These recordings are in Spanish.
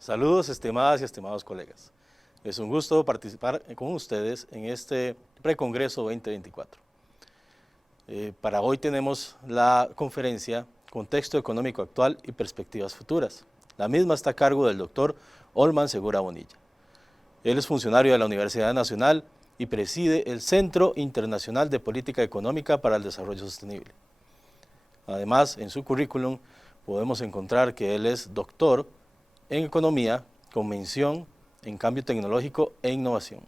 Saludos, estimadas y estimados colegas. Es un gusto participar con ustedes en este Precongreso 2024. Para hoy tenemos la conferencia Contexto Económico Actual y Perspectivas Futuras. La misma está a cargo del doctor Olman Segura Bonilla. Él es funcionario de la Universidad Nacional y preside el Centro Internacional de Política Económica para el Desarrollo Sostenible. Además, en su currículum podemos encontrar que él es doctor en Economía con mención en Cambio Tecnológico e Innovación.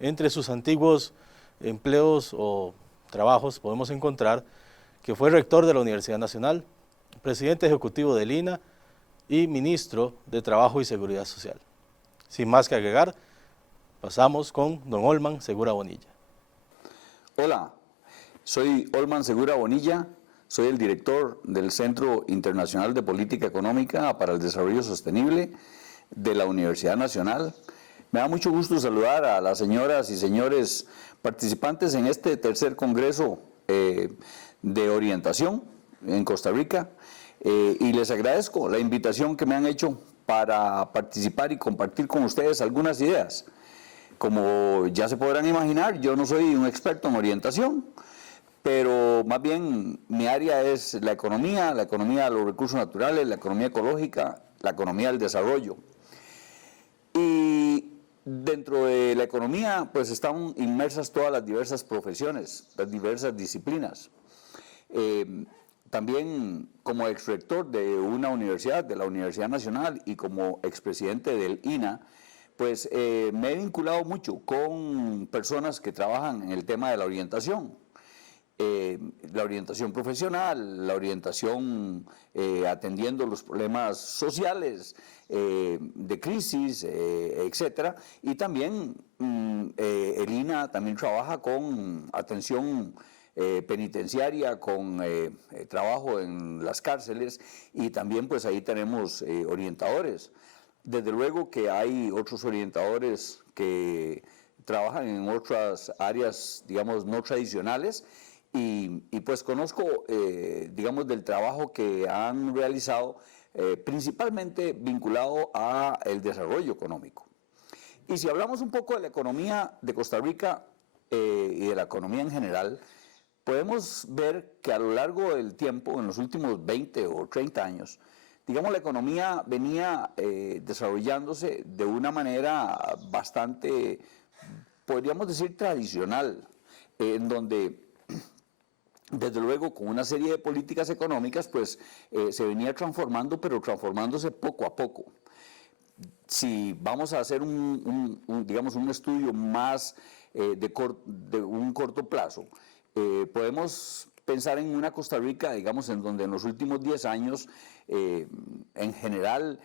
Entre sus antiguos empleos o trabajos podemos encontrar que fue rector de la Universidad Nacional, presidente ejecutivo del INA y ministro de Trabajo y Seguridad Social. Sin más que agregar, pasamos con don Olman Segura Bonilla. Hola, soy Olman Segura Bonilla, soy el director del Centro Internacional de Política Económica para el Desarrollo Sostenible de la Universidad Nacional. Me da mucho gusto saludar a las señoras y señores participantes en este tercer congreso de orientación en Costa Rica y les agradezco la invitación que me han hecho para participar y compartir con ustedes algunas ideas. Como ya se podrán imaginar, yo no soy un experto en orientación, pero más bien mi área es la economía de los recursos naturales, la economía ecológica, la economía del desarrollo. Y dentro de la economía, pues están inmersas todas las diversas profesiones, las diversas disciplinas. También como exrector de una universidad, de la Universidad Nacional, y como expresidente del INA, pues me he vinculado mucho con personas que trabajan en el tema de la orientación profesional, la orientación atendiendo los problemas sociales, de crisis, etcétera, y también el INA también trabaja con atención penitenciaria, con trabajo en las cárceles, y también pues ahí tenemos orientadores. Desde luego que hay otros orientadores que trabajan en otras áreas, digamos, no tradicionales, y pues conozco, digamos, del trabajo que han realizado, principalmente vinculado a el desarrollo económico. Y si hablamos un poco de la economía de Costa Rica y de la economía en general, podemos ver que a lo largo del tiempo, en los últimos 20 o 30 años, digamos, la economía venía desarrollándose de una manera bastante, podríamos decir, tradicional, en donde, desde luego, con una serie de políticas económicas, pues se venía transformando, pero transformándose poco a poco. Si vamos a hacer digamos, un estudio más de un corto plazo, podemos pensar en una Costa Rica, digamos, en donde en los últimos 10 años, en general,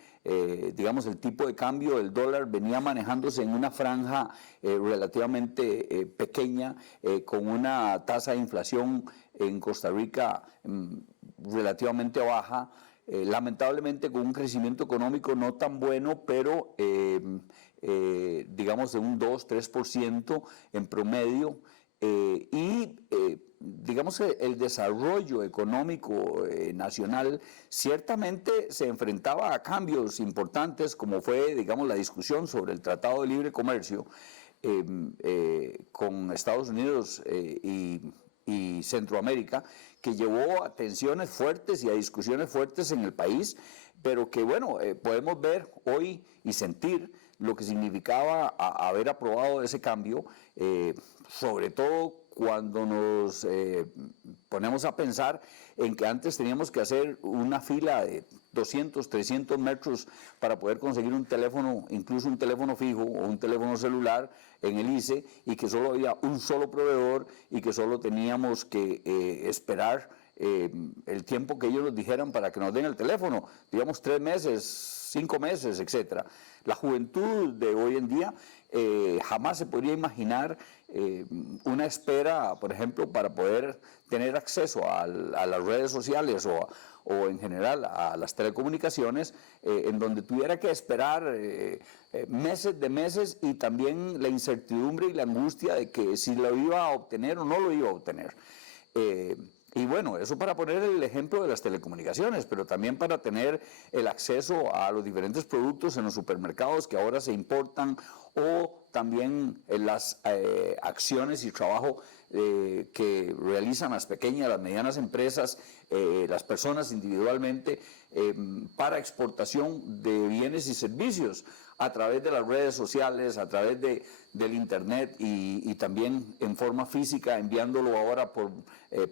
digamos, el tipo de cambio del dólar venía manejándose en una franja relativamente pequeña, con una tasa de inflación en Costa Rica relativamente baja, lamentablemente con un crecimiento económico no tan bueno, pero digamos de un 2-3% en promedio, digamos que el desarrollo económico nacional ciertamente se enfrentaba a cambios importantes, como fue, digamos, la discusión sobre el Tratado de Libre Comercio con Estados Unidos y Centroamérica, que llevó a tensiones fuertes y a discusiones fuertes en el país, pero que, bueno, podemos ver hoy y sentir lo que significaba haber aprobado ese cambio, sobre todo cuando nos ponemos a pensar en que antes teníamos que hacer una fila de 200, 300 metros para poder conseguir un teléfono, incluso un teléfono fijo o un teléfono celular en el ICE, y que solo había un solo proveedor y que solo teníamos que esperar el tiempo que ellos nos dijeran para que nos den el teléfono, digamos 3 meses, 5 meses, etc. La juventud de hoy en día jamás se podría imaginar una espera, por ejemplo, para poder tener acceso a las redes sociales o en general a las telecomunicaciones, en donde tuviera que esperar meses de meses, y también la incertidumbre y la angustia de que si lo iba a obtener o no lo iba a obtener. Y bueno, eso para poner el ejemplo de las telecomunicaciones, pero también para tener el acceso a los diferentes productos en los supermercados que ahora se importan, o también en las acciones y trabajo que realizan las pequeñas, las medianas empresas, las personas individualmente, para exportación de bienes y servicios a través de las redes sociales, a través del internet y también en forma física, enviándolo ahora por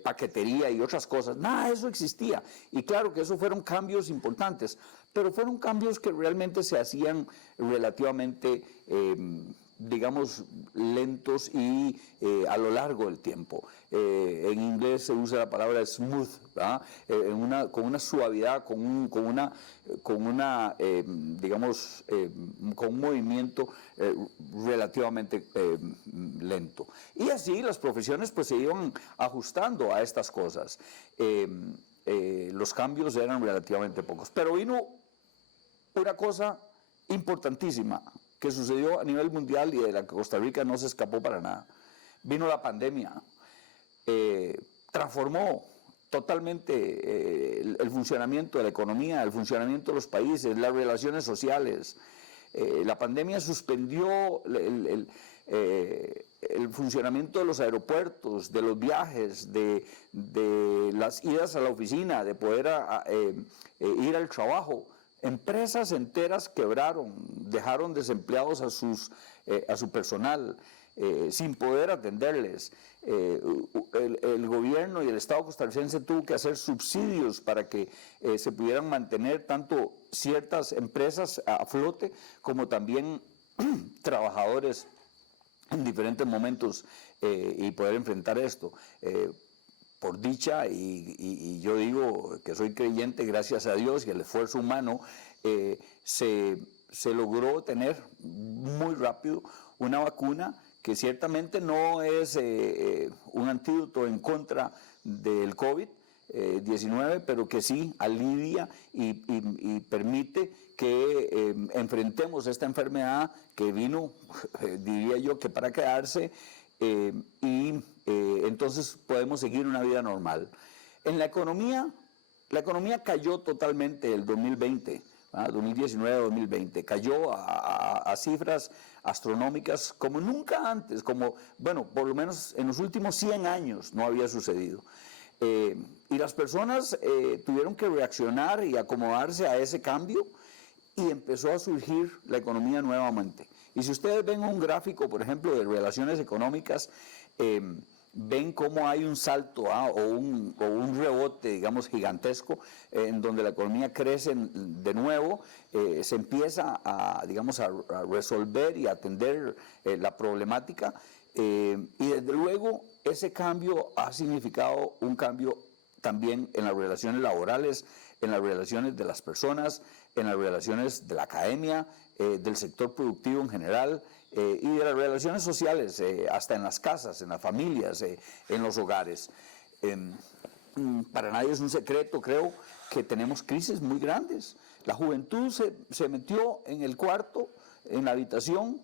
paquetería y otras cosas. Nada de eso existía. Y claro que esos fueron cambios importantes, pero fueron cambios que realmente se hacían relativamente, digamos, lentos y a lo largo del tiempo. En inglés se usa la palabra smooth, ¿verdad? Con una suavidad, con un movimiento relativamente lento. Y así las profesiones pues se iban ajustando a estas cosas. Los cambios eran relativamente pocos. Pero vino una cosa importantísima que sucedió a nivel mundial y de la que Costa Rica no se escapó para nada. Vino la pandemia, transformó totalmente el funcionamiento de la economía, el funcionamiento de los países, las relaciones sociales. La pandemia suspendió el funcionamiento de los aeropuertos, de los viajes, de las idas a la oficina, de poder ir al trabajo. Empresas enteras quebraron, dejaron desempleados a su personal, sin poder atenderles. El gobierno y el Estado costarricense tuvo que hacer subsidios para que se pudieran mantener tanto ciertas empresas a flote como también trabajadores en diferentes momentos y poder enfrentar esto. Por dicha, y yo digo que soy creyente, gracias a Dios y al esfuerzo humano, se logró tener muy rápido una vacuna que ciertamente no es un antídoto en contra del COVID-19, pero que sí alivia y permite que enfrentemos esta enfermedad que vino, diría yo, que para quedarse, y entonces podemos seguir una vida normal. En la economía cayó totalmente el 2020, 2019-2020, cayó a cifras astronómicas como nunca antes, bueno, por lo menos en los últimos 100 años no había sucedido. Y las personas tuvieron que reaccionar y acomodarse a ese cambio y empezó a surgir la economía nuevamente. Y si ustedes ven un gráfico, por ejemplo, de relaciones económicas, ven cómo hay un salto o un rebote, digamos, gigantesco, en donde la economía crece de nuevo, se empieza a resolver y atender la problemática, y desde luego ese cambio ha significado un cambio también en las relaciones laborales, en las relaciones de las personas, en las relaciones de la academia, del sector productivo en general, y de las relaciones sociales, hasta en las casas, en las familias, en los hogares. Para nadie es un secreto, creo, que tenemos crisis muy grandes. La juventud se metió en el cuarto, en la habitación,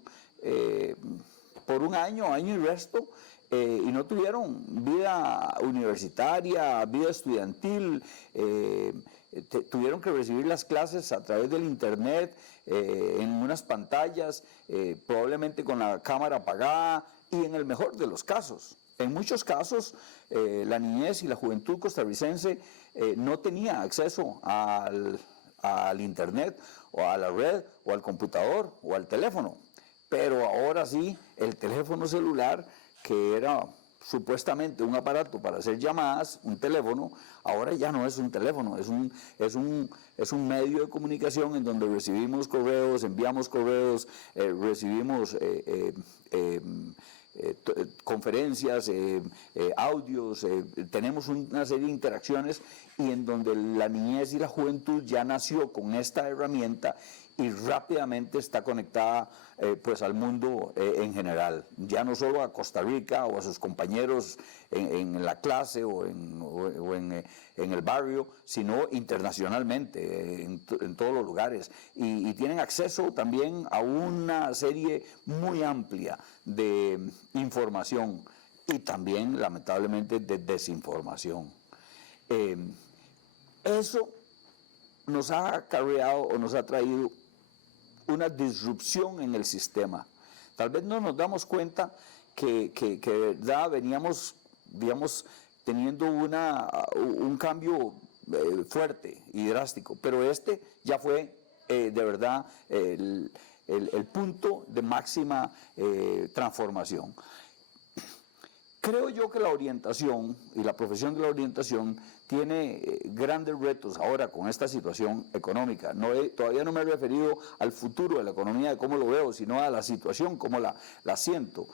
por un año y resto, y no tuvieron vida universitaria, vida estudiantil, tuvieron que recibir las clases a través del internet, en unas pantallas, probablemente con la cámara apagada, y en el mejor de los casos. En muchos casos, la niñez y la juventud costarricense no tenía acceso al internet, o a la red, o al computador, o al teléfono. Pero ahora sí, el teléfono celular, que era supuestamente un aparato para hacer llamadas, un teléfono, ahora ya no es un teléfono, es un medio de comunicación en donde recibimos correos, enviamos correos, recibimos conferencias, audios, tenemos una serie de interacciones, y en donde la niñez y la juventud ya nació con esta herramienta y rápidamente está conectada pues al mundo en general, ya no solo a Costa Rica o a sus compañeros en la clase o en el barrio, sino internacionalmente, en todos los lugares, y tienen acceso también a una serie muy amplia de información y también lamentablemente de desinformación. Eso nos ha acarreado o nos ha traído una disrupción en el sistema. Tal vez no nos damos cuenta que de verdad veníamos, digamos, teniendo un cambio fuerte y drástico, pero este ya fue de verdad el punto de máxima transformación. Creo yo que la orientación y la profesión de la orientación tiene grandes retos ahora con esta situación económica. Todavía no me he referido al futuro de la economía, de cómo lo veo, sino a la situación, cómo la siento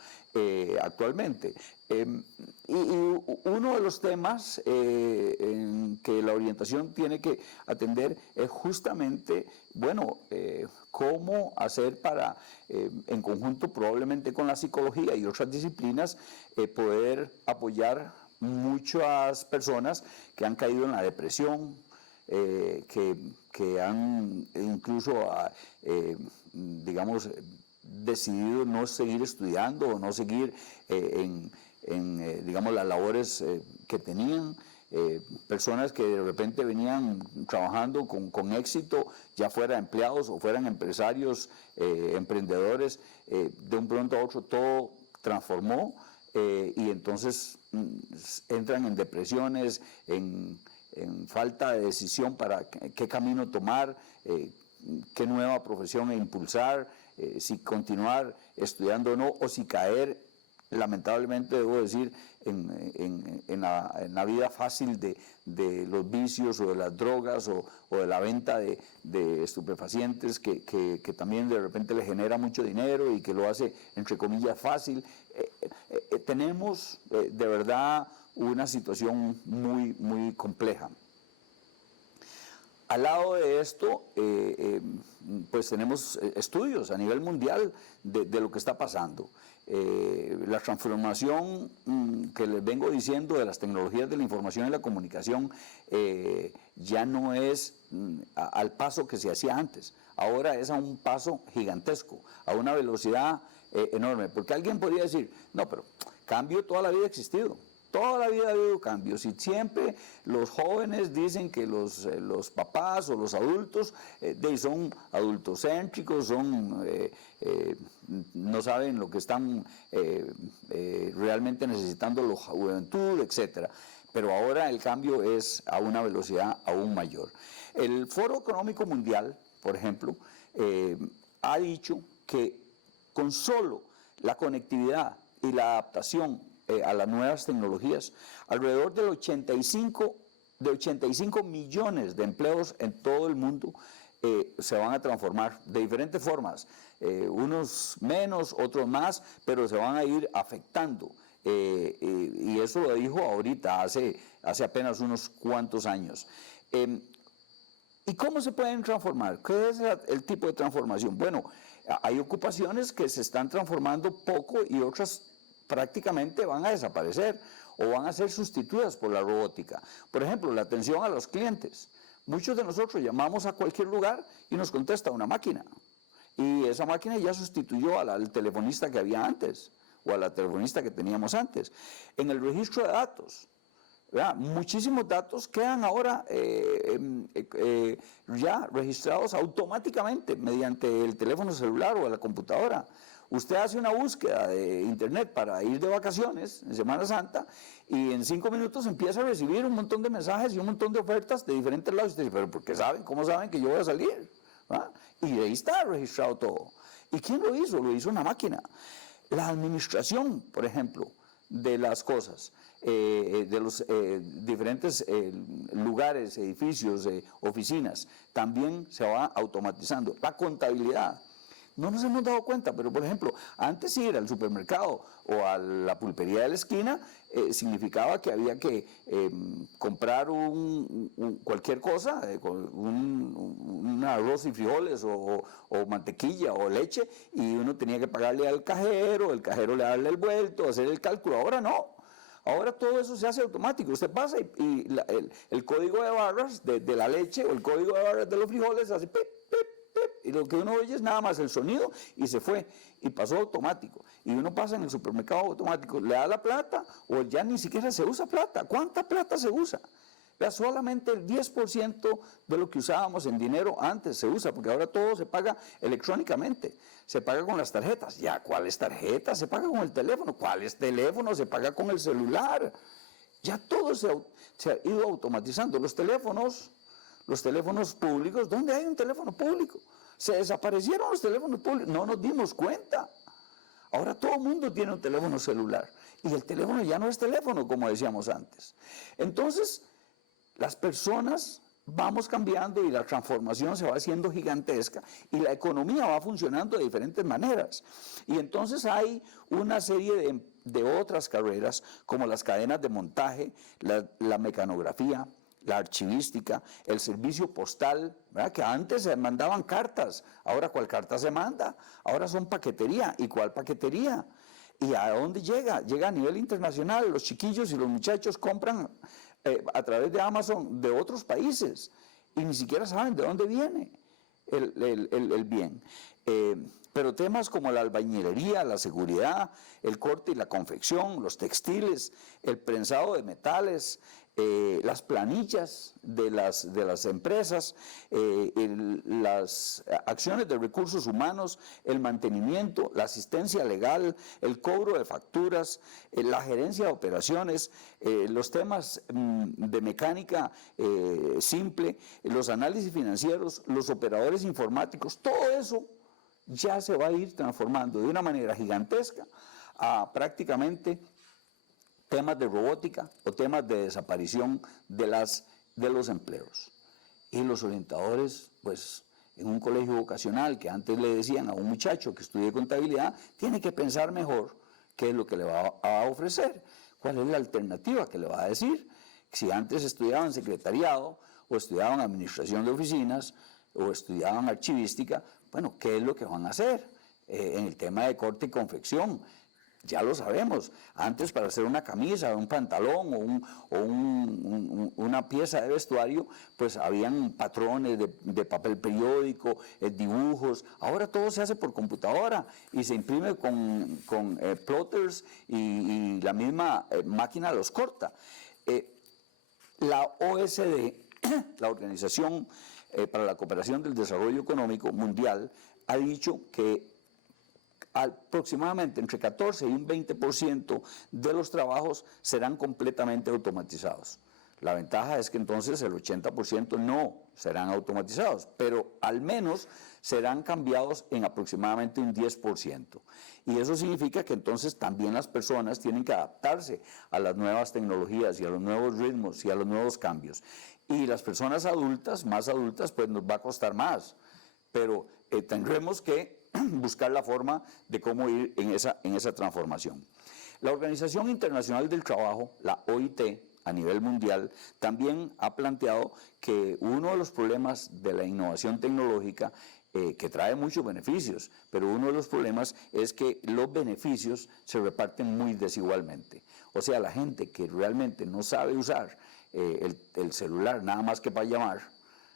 actualmente. Y uno de los temas en que la orientación tiene que atender es justamente, bueno, cómo hacer para, en conjunto probablemente con la psicología y otras disciplinas, poder apoyar muchas personas que han caído en la depresión, que han incluso, digamos, decidido no seguir estudiando o no seguir digamos, las labores que tenían. Personas que de repente venían trabajando con éxito, ya fuera empleados o fueran empresarios, emprendedores, de un pronto a otro todo transformó y entonces entran en depresiones, en falta de decisión para qué camino tomar, qué nueva profesión impulsar, si continuar estudiando o no, o si caer, lamentablemente debo decir, en la vida fácil de los vicios o de las drogas o de la venta de estupefacientes que también de repente le genera mucho dinero y que lo hace, entre comillas, fácil. Tenemos de verdad una situación muy, muy compleja. Al lado de esto, pues tenemos estudios a nivel mundial de lo que está pasando. La transformación que les vengo diciendo de las tecnologías de la información y la comunicación ya no es al paso que se hacía antes. Ahora es a un paso gigantesco, a una velocidad enorme. Porque alguien podría decir, no, pero cambio toda la vida ha existido. Toda la vida ha habido cambios y siempre los jóvenes dicen que los papás o los adultos son adultocéntricos, no saben lo que están realmente necesitando la juventud, etc. Pero ahora el cambio es a una velocidad aún mayor. El Foro Económico Mundial, por ejemplo, ha dicho que con solo la conectividad y la adaptación a las nuevas tecnologías, alrededor del 85 millones de empleos en todo el mundo se van a transformar de diferentes formas, unos menos, otros más, pero se van a ir afectando. Y eso lo dijo ahorita, hace apenas unos cuantos años. ¿Y cómo se pueden transformar? ¿Qué es el tipo de transformación? Bueno, hay ocupaciones que se están transformando poco y otras prácticamente van a desaparecer o van a ser sustituidas por la robótica. Por ejemplo, la atención a los clientes. Muchos de nosotros llamamos a cualquier lugar y nos contesta una máquina. Y esa máquina ya sustituyó al telefonista que había antes o a la telefonista que teníamos antes. En el registro de datos, ¿verdad? Muchísimos datos quedan ahora ya registrados automáticamente mediante el teléfono celular o la computadora. Usted hace una búsqueda de internet para ir de vacaciones en Semana Santa y en 5 minutos empieza a recibir un montón de mensajes y un montón de ofertas de diferentes lados. Usted dice, pero ¿por qué saben? ¿Cómo saben que yo voy a salir? ¿verdad? Y ahí está registrado todo. ¿Y quién lo hizo? Lo hizo una máquina. La administración, por ejemplo, de las cosas, de los diferentes lugares, edificios, oficinas, también se va automatizando. La contabilidad. No nos hemos dado cuenta, pero por ejemplo, antes ir al supermercado o a la pulpería de la esquina significaba que había que comprar cualquier cosa, un arroz y frijoles o mantequilla o leche, y uno tenía que pagarle al cajero, el cajero le darle el vuelto, hacer el cálculo. Ahora no. Ahora todo eso se hace automático. Usted pasa y el código de barras de la leche o el código de barras de los frijoles hace pip, pip, pip, y lo que uno oye es nada más el sonido y se fue, y pasó automático. Y uno pasa en el supermercado automático, le da la plata o ya ni siquiera se usa plata. ¿Cuánta plata se usa? Vea, solamente el 10% de lo que usábamos en dinero antes se usa, porque ahora todo se paga electrónicamente, se paga con las tarjetas. Ya, ¿cuáles tarjetas? Se paga con el teléfono. ¿Cuáles teléfonos? Se paga con el celular. Ya todo se ha ido automatizando. Los teléfonos públicos, ¿dónde hay un teléfono público? Se desaparecieron los teléfonos públicos, no nos dimos cuenta. Ahora todo el mundo tiene un teléfono celular y el teléfono ya no es teléfono, como decíamos antes. Entonces, las personas vamos cambiando y la transformación se va haciendo gigantesca y la economía va funcionando de diferentes maneras. Y entonces hay una serie de otras carreras, como las cadenas de montaje, la mecanografía, la archivística, el servicio postal, ¿verdad? Que antes se mandaban cartas, ahora ¿cuál carta se manda? Ahora son paquetería, ¿y cuál paquetería? ¿Y a dónde llega? Llega a nivel internacional, los chiquillos y los muchachos compran a través de Amazon de otros países y ni siquiera saben de dónde viene el bien. Pero temas como la albañilería, la seguridad, el corte y la confección, los textiles, el prensado de metales, las planillas de las empresas, las acciones de recursos humanos, el mantenimiento, la asistencia legal, el cobro de facturas, la gerencia de operaciones, los temas de mecánica simple, los análisis financieros, los operadores informáticos, todo eso ya se va a ir transformando de una manera gigantesca a prácticamente temas de robótica o temas de desaparición de los empleos. Y los orientadores, pues en un colegio vocacional que antes le decían a un muchacho que estudie contabilidad, tiene que pensar mejor qué es lo que le va a ofrecer, cuál es la alternativa que le va a decir. Si antes estudiaban secretariado o estudiaban administración de oficinas o estudiaban archivística, bueno, ¿qué es lo que van a hacer? En el tema de corte y confección, ya lo sabemos. Antes, para hacer una camisa, un pantalón o una pieza de vestuario, pues habían patrones de papel periódico, dibujos. Ahora todo se hace por computadora y se imprime con plotters y la misma máquina los corta. La OSD, la Organización para la Cooperación del Desarrollo Económico Mundial, ha dicho que aproximadamente entre 14 y un 20% de los trabajos serán completamente automatizados. La ventaja es que entonces el 80% no serán automatizados, pero al menos serán cambiados en aproximadamente un 10%. Y eso significa que entonces también las personas tienen que adaptarse a las nuevas tecnologías y a los nuevos ritmos y a los nuevos cambios. Y las personas adultas, más adultas, pues nos va a costar más, pero tendremos que buscar la forma de cómo ir en esa transformación. La Organización Internacional del Trabajo, la OIT, a nivel mundial, también ha planteado que uno de los problemas de la innovación tecnológica, que trae muchos beneficios, pero uno de los problemas es que los beneficios se reparten muy desigualmente. O sea, la gente que realmente no sabe usar el celular nada más que para llamar,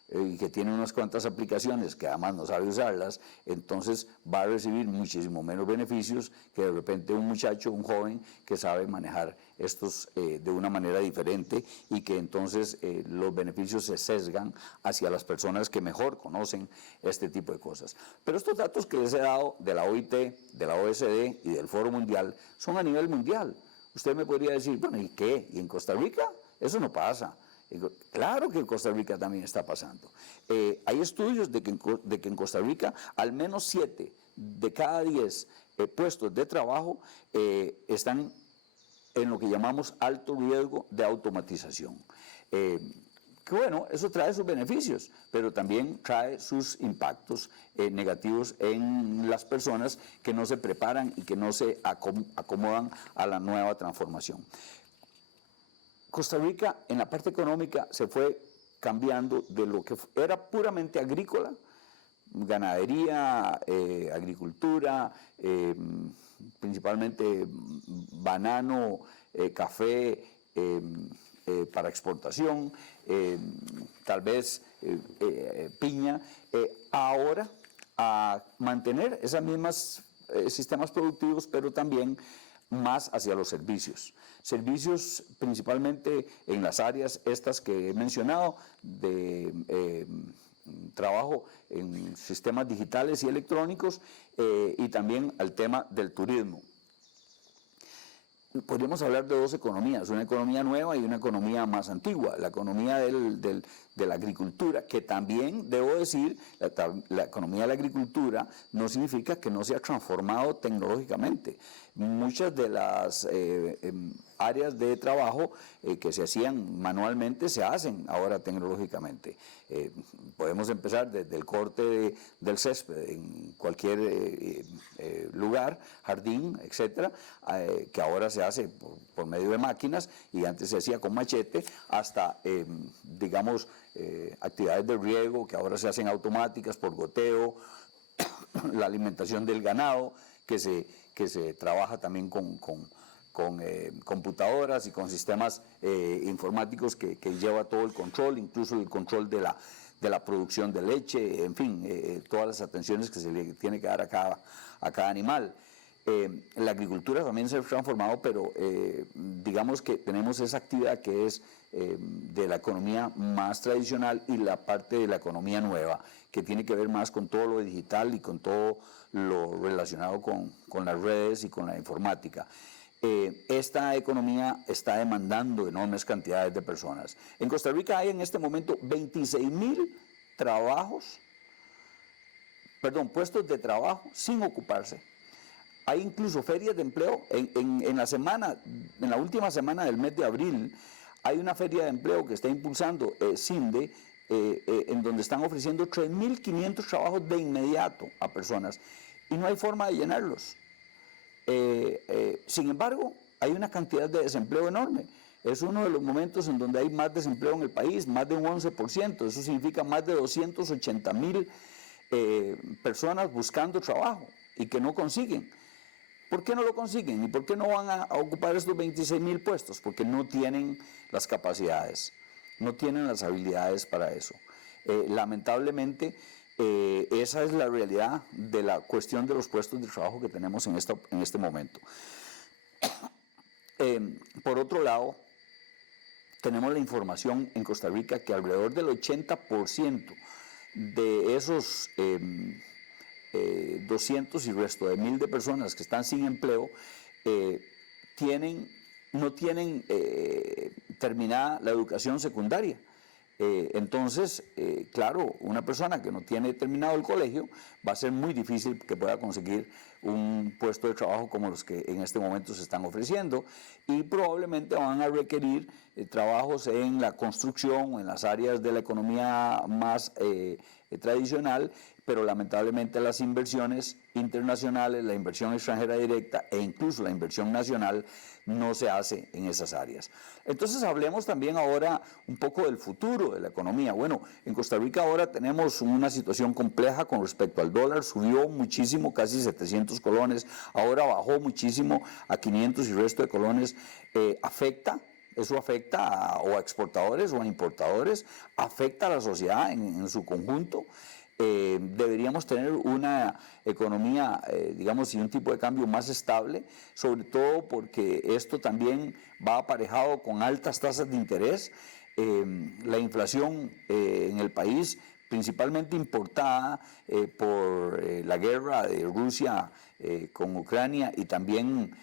y que tiene unas cuantas aplicaciones que además no sabe usarlas, entonces va a recibir muchísimo menos beneficios que de repente un muchacho, un joven que sabe manejar estos de una manera diferente y que entonces los beneficios se sesgan hacia las personas que mejor conocen este tipo de cosas. Pero estos datos que les he dado de la OIT, de la OSD y del Foro Mundial son a nivel mundial. Usted me podría decir, bueno, ¿y qué? ¿Y en Costa Rica? Eso no pasa. Claro que en Costa Rica también está pasando. Hay estudios de que en Costa Rica al menos 7 de cada 10 puestos de trabajo están en lo que llamamos alto riesgo de automatización. Que bueno, eso trae sus beneficios, pero también trae sus impactos negativos en las personas que no se preparan y que no se acomodan a la nueva transformación. Costa Rica, en la parte económica, se fue cambiando de lo que era puramente agrícola, ganadería, agricultura, principalmente banano, café para exportación, tal vez piña, ahora a mantener esos mismos sistemas productivos, pero también más hacia los servicios. Servicios principalmente en las áreas estas que he mencionado, de trabajo en sistemas digitales y electrónicos, y también al tema del turismo. Podríamos hablar de dos economías, una economía nueva y una economía más antigua. La economía de la agricultura, que también, debo decir, la economía de la agricultura no significa que no se ha transformado tecnológicamente. Muchas de las áreas de trabajo que se hacían manualmente se hacen ahora tecnológicamente. Podemos empezar desde el corte del césped en cualquier lugar, jardín, etcétera, que ahora se hace por medio de máquinas y antes se hacía con machete, hasta, digamos, actividades de riego que ahora se hacen automáticas por goteo, la alimentación del ganado que se trabaja también con computadoras y con sistemas informáticos que lleva todo el control, incluso el control de la producción de leche, en fin, todas las atenciones que se le tiene que dar a cada animal. La agricultura también se ha transformado, pero digamos que tenemos esa actividad que es de la economía más tradicional y la parte de la economía nueva, que tiene que ver más con todo lo digital y con todo lo relacionado con las redes y con la informática. Esta economía está demandando enormes cantidades de personas. En Costa Rica hay en este momento 26,000 puestos de trabajo sin ocuparse. Hay incluso ferias de empleo. En la última semana del mes de abril, hay una feria de empleo que está impulsando CINDE, en donde están ofreciendo 3.500 trabajos de inmediato a personas y no hay forma de llenarlos. Sin embargo, hay una cantidad de desempleo enorme. Es uno de los momentos en donde hay más desempleo en el país, más de un 11%. Eso significa más de 280,000 personas buscando trabajo y que no consiguen. ¿Por qué no lo consiguen? ¿Y por qué no van a ocupar estos 26,000 puestos? Porque no tienen las capacidades, no tienen las habilidades para eso. Lamentablemente, esa es la realidad de la cuestión de los puestos de trabajo que tenemos en este momento. Por otro lado, tenemos la información en Costa Rica que alrededor del 80% de esos 200 y resto de 1,000 de personas que están sin empleo no tienen terminada la educación secundaria. Entonces, claro, una persona que no tiene terminado el colegio va a ser muy difícil que pueda conseguir un puesto de trabajo como los que en este momento se están ofreciendo y probablemente van a requerir trabajos en la construcción o en las áreas de la economía más tradicional, pero lamentablemente las inversiones internacionales, la inversión extranjera directa e incluso la inversión nacional no se hace en esas áreas. Entonces hablemos también ahora un poco del futuro de la economía. Bueno, en Costa Rica ahora tenemos una situación compleja con respecto al dólar, subió muchísimo, casi 700 colones, ahora bajó muchísimo a 500 y resto de colones. Eso afecta o a exportadores o a importadores, afecta a la sociedad en su conjunto. Deberíamos tener una economía, digamos, y un tipo de cambio más estable, sobre todo porque esto también va aparejado con altas tasas de interés. La inflación en el país, principalmente importada por la guerra de Rusia con Ucrania y también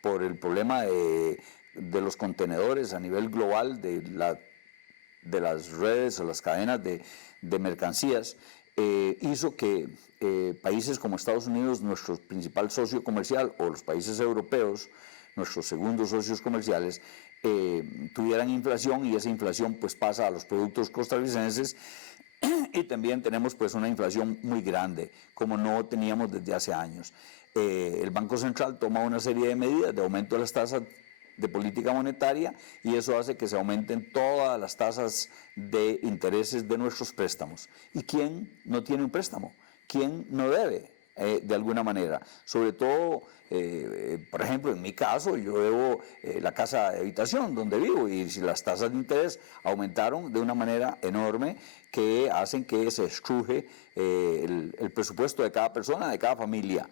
por el problema de los contenedores a nivel global, de las redes o las cadenas de mercancías, hizo que países como Estados Unidos, nuestro principal socio comercial, o los países europeos, nuestros segundos socios comerciales, tuvieran inflación, y esa inflación pues pasa a los productos costarricenses, y también tenemos pues una inflación muy grande, como no teníamos desde hace años. El Banco Central toma una serie de medidas de aumento de las tasas de política monetaria, y eso hace que se aumenten todas las tasas de intereses de nuestros préstamos. ¿Y quién no tiene un préstamo? ¿Quién no debe de alguna manera? Sobre todo, por ejemplo, en mi caso, yo debo la casa de habitación donde vivo, y si las tasas de interés aumentaron de una manera enorme, que hacen que se estruje el presupuesto de cada persona, de cada familia.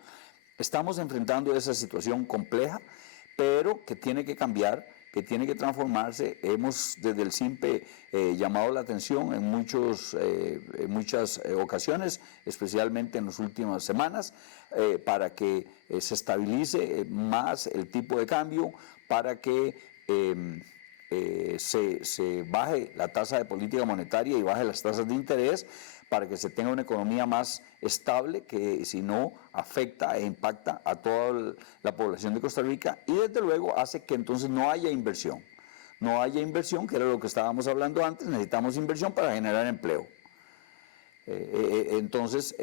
estamos enfrentando esa situación compleja, pero que tiene que cambiar, que tiene que transformarse. Hemos desde el SINPE llamado la atención en muchas ocasiones, especialmente en las últimas semanas, para que se estabilice más el tipo de cambio, para que se baje la tasa de política monetaria y baje las tasas de interés, para que se tenga una economía más estable, que si no afecta e impacta a toda la población de Costa Rica, y desde luego hace que entonces no haya inversión. No haya inversión, que era lo que estábamos hablando antes. Necesitamos inversión para generar empleo. Entonces,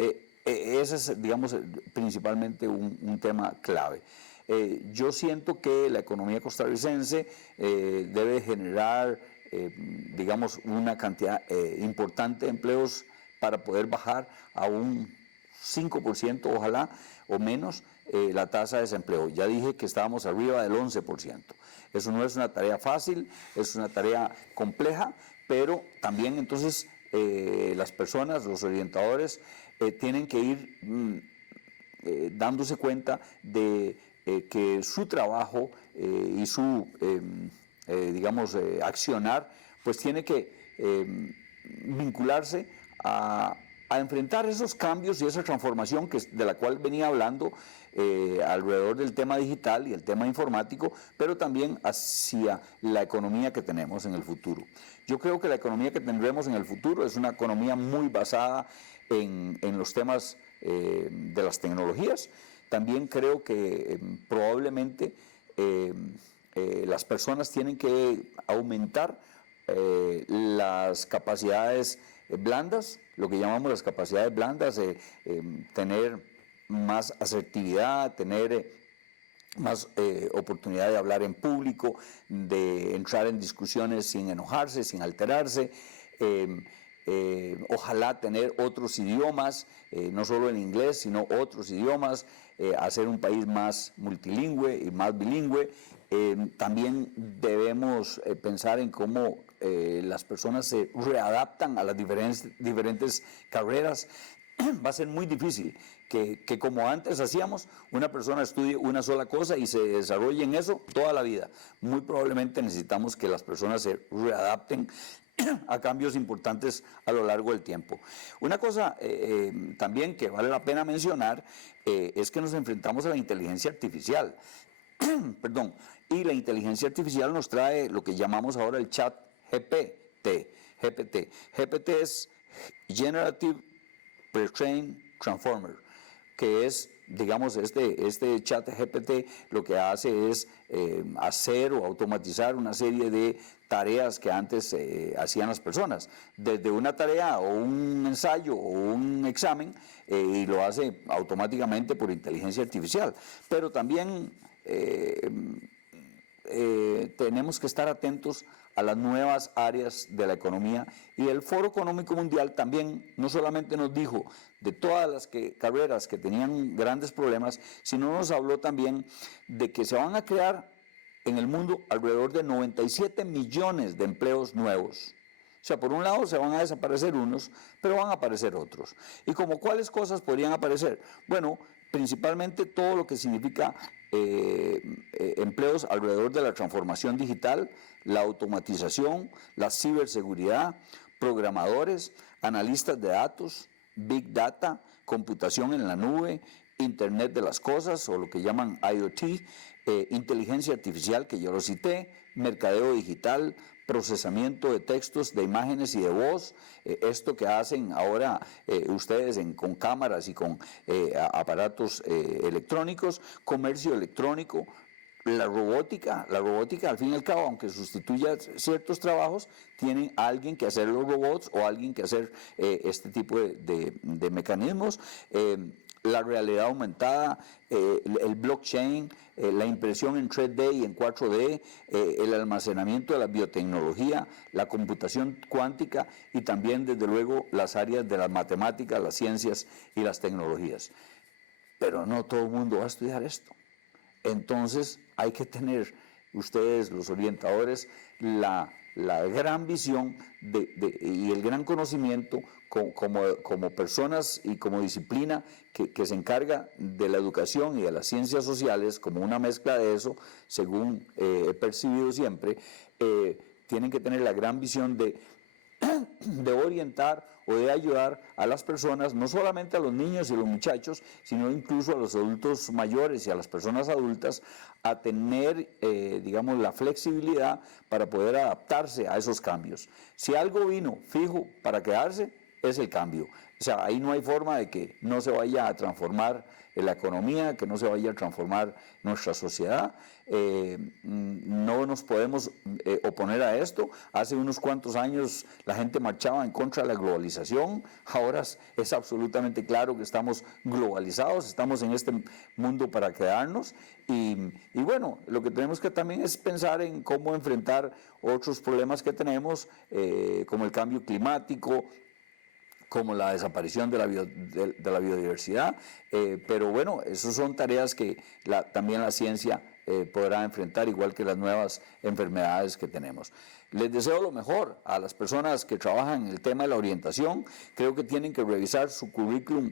ese es, digamos, principalmente un tema clave. Yo siento que la economía costarricense debe generar, digamos, una cantidad importante de empleos para poder bajar a un 5%, ojalá, o menos, la tasa de desempleo. Ya dije que estábamos arriba del 11%. Eso no es una tarea fácil, es una tarea compleja, pero también entonces las personas, los orientadores, tienen que ir dándose cuenta de que su trabajo y su, digamos, accionar, pues tiene que vincularse a enfrentar esos cambios y esa transformación de la cual venía hablando alrededor del tema digital y el tema informático, pero también hacia la economía que tenemos en el futuro. Yo creo que la economía que tendremos en el futuro es una economía muy basada en los temas de las tecnologías. También creo que probablemente las personas tienen que aumentar las capacidades blandas, lo que llamamos las capacidades blandas, tener más asertividad, tener más oportunidad de hablar en público, de entrar en discusiones sin enojarse, sin alterarse, ojalá tener otros idiomas, no solo el inglés, sino otros idiomas, hacer un país más multilingüe y más bilingüe. También debemos pensar en cómo las personas se readaptan a las diferentes carreras. Va a ser muy difícil que como antes hacíamos, una persona estudie una sola cosa y se desarrolle en eso toda la vida. Muy probablemente necesitamos que las personas se readapten a cambios importantes a lo largo del tiempo. Una cosa también que vale la pena mencionar es que nos enfrentamos a la inteligencia artificial. Perdón, y la inteligencia artificial nos trae lo que llamamos ahora el chat GPT. GPT es Generative Pre-trained Transformer, que es, digamos, este chat GPT lo que hace es hacer o automatizar una serie de tareas que antes hacían las personas, desde una tarea o un ensayo o un examen, y lo hace automáticamente por inteligencia artificial. Pero también tenemos que estar atentos a las nuevas áreas de la economía, y el Foro Económico Mundial también no solamente nos dijo de todas las carreras que tenían grandes problemas, sino nos habló también de que se van a crear en el mundo alrededor de 97 millones de empleos nuevos. O sea, por un lado se van a desaparecer unos, pero van a aparecer otros. ¿Y como cuáles cosas podrían aparecer? Bueno, principalmente todo lo que significa empleos alrededor de la transformación digital, la automatización, la ciberseguridad, programadores, analistas de datos, big data, computación en la nube, Internet de las cosas o lo que llaman IoT, inteligencia artificial, que yo lo cité, mercadeo digital, procesamiento de textos, de imágenes y de voz, esto que hacen ahora ustedes con cámaras y con aparatos electrónicos, comercio electrónico, la robótica al fin y al cabo, aunque sustituya ciertos trabajos, tienen a alguien que hacer los robots o alguien que hacer este tipo de mecanismos. La realidad aumentada, el blockchain, la impresión en 3D y en 4D, el almacenamiento de la biotecnología, la computación cuántica y también, desde luego, las áreas de las matemáticas, las ciencias y las tecnologías. Pero no todo el mundo va a estudiar esto. Entonces hay que tener ustedes, los orientadores, la la gran visión y el gran conocimiento como personas y como disciplina que se encarga de la educación y de las ciencias sociales, como una mezcla de eso, según he percibido siempre, tienen que tener la gran visión de orientar o de ayudar a las personas, no solamente a los niños y los muchachos, sino incluso a los adultos mayores y a las personas adultas, a tener, digamos, la flexibilidad para poder adaptarse a esos cambios. Si algo vino fijo para quedarse, es el cambio. O sea, ahí no hay forma de que no se vaya a transformar la economía, que no se vaya a transformar nuestra sociedad. No nos podemos oponer a esto. Hace unos cuantos años la gente marchaba en contra de la globalización. Ahora es absolutamente claro que estamos globalizados, estamos en este mundo para quedarnos. Y bueno, lo que tenemos que también es pensar en cómo enfrentar otros problemas que tenemos, como el cambio climático, como la desaparición de la biodiversidad, pero bueno, esas son tareas que también la ciencia podrá enfrentar, igual que las nuevas enfermedades que tenemos. Les deseo lo mejor a las personas que trabajan en el tema de la orientación. Creo que tienen que revisar su currículum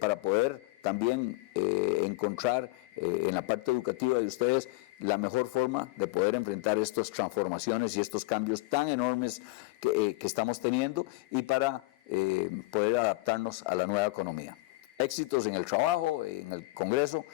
para poder también encontrar en la parte educativa de ustedes la mejor forma de poder enfrentar estas transformaciones y estos cambios tan enormes que estamos teniendo, y para poder adaptarnos a la nueva economía. Éxitos en el trabajo, en el Congreso.